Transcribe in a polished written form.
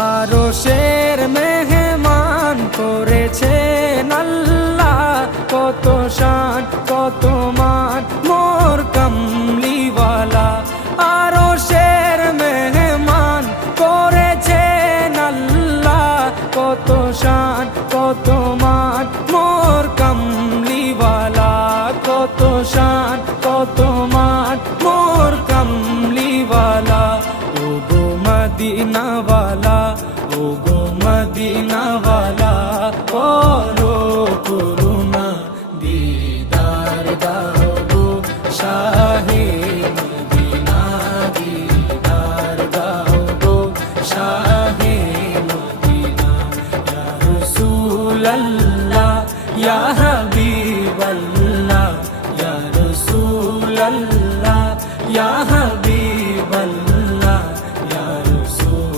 আরশের মেহমান করেছেন আল্লাহ, কত শান কত মান মোর কামলিওয়ালা। আরশের মেহমান করেছেন আল্লাহ, কত শান কত মান মোর কামলিওয়ালা, কত শান কত মান মোর কামলিওয়ালা। ও গো মদিনাওয়ালা, ও গো মদিনাওয়ালা।